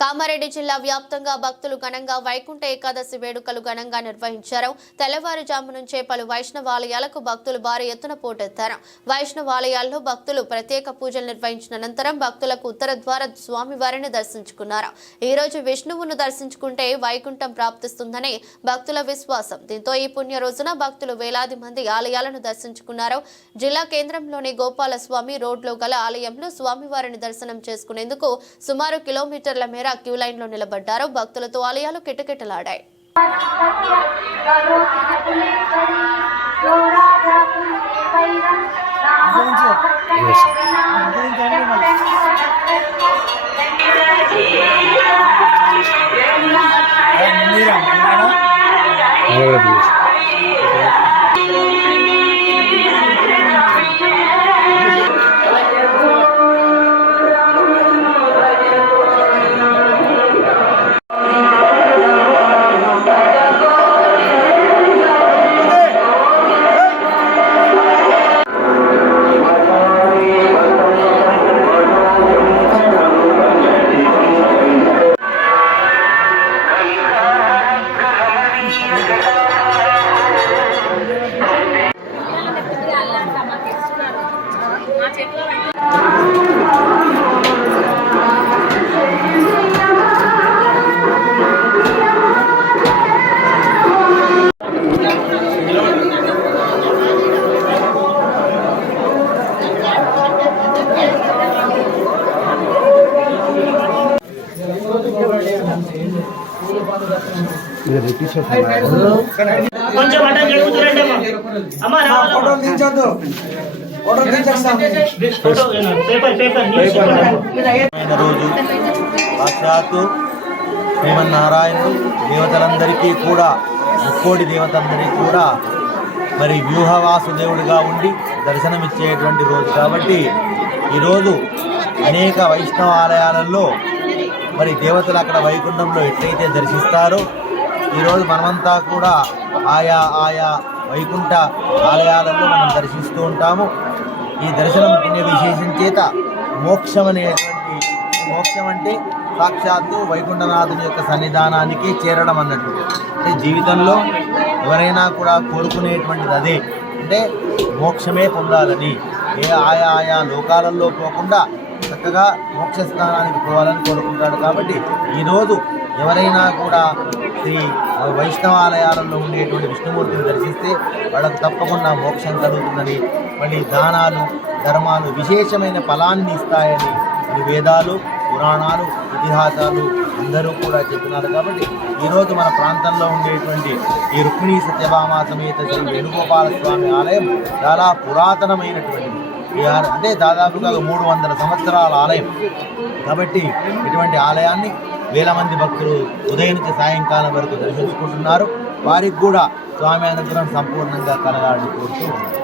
కామారెడ్డి జిల్లా వ్యాప్తంగా భక్తులు ఘనంగా వైకుంఠ ఏకాదశి వేడుకలు ఘనంగా నిర్వహించారు. తెల్లవారుజాము నుంచే పలు వైష్ణవాలయాలకు భక్తులు భారీ ఎత్తున పోటెత్తారు. వైష్ణవాలయాల్లో భక్తులు ప్రత్యేక పూజలు నిర్వహించిన అనంతరం భక్తులకు ఉత్తర ద్వార స్వామివారిని దర్శించుకున్నారు. ఈ రోజు విష్ణువును దర్శించుకుంటే వైకుంఠం ప్రాప్తిస్తుందని భక్తుల విశ్వాసం. దీంతో ఈ పుణ్య రోజున భక్తులు వేలాది మంది ఆలయాలను దర్శించుకున్నారు. జిల్లా కేంద్రంలోని గోపాలస్వామి రోడ్లో గల ఆలయంలో స్వామివారిని దర్శనం చేసుకునేందుకు సుమారు కిలోమీటర్ల మేర క్యూ లైన్ లో నిలబడ్డారు. భక్తులతో ఆలయాలు కిటకిటలాడాయి. సాక్షాత్తు శ్రీమన్నారాయణుడు దేవతలందరికీ కూడా ముక్కోడి దేవతలందరికీ కూడా మరి వ్యూహవాసుదేవుడిగా ఉండి దర్శనమిచ్చేటువంటి రోజు కాబట్టి ఈరోజు అనేక వైష్ణవ ఆలయాలలో మరి దేవతలు అక్కడ వైకుంఠంలో ఎట్లయితే దర్శిస్తారో ఈరోజు మనమంతా కూడా ఆయా వైకుంఠ ఆలయాలలో మనం దర్శిస్తూ ఉంటాము. ఈ దర్శనం పుణ్య విశేషం చేత మోక్షం అంటే సాక్షాత్తు వైకుంఠనాథుని యొక్క సన్నిధానానికి చేరడం అన్నట్టు. అంటే జీవితంలో ఎవరైనా కూడా కోరుకునేటువంటిది అదే, అంటే మోక్షమే పొందాలని. ఆయా లోకాలలో పోకుండా చక్కగా మోక్షస్థానానికి పోవాలని కోరుకుంటాడు. కాబట్టి ఈరోజు ఎవరైనా కూడా శ్రీ వైష్ణవాలయాలలో ఉండేటువంటి విష్ణుమూర్తిని దర్శిస్తే వాళ్ళకు తప్పకుండా మోక్షం కలుగుతుందని, మళ్ళీ దానాలు ధర్మాలు విశేషమైన ఫలాన్ని ఇస్తాయని వేదాలు పురాణాలు ఇతిహాసాలు అందరూ కూడా చెప్పినారు. కాబట్టి ఈరోజు మన ప్రాంతంలో ఉండేటువంటి ఈ రుక్మిణీ సత్యభామ సమేత శ్రీ వేణుగోపాల స్వామి ఆలయం చాలా పురాతనమైనటువంటిది. అంటే దాదాపుగా 300 సంవత్సరాల ఆలయం. కాబట్టి ఇటువంటి ఆలయాన్ని వేల మంది భక్తులు ఉదయం నుంచి సాయంకాలం వరకు దర్శించుకుంటున్నారు. వారికి కూడా స్వామి అనుగ్రహం సంపూర్ణంగా కలగాలని కోరుతూ ఉన్నారు.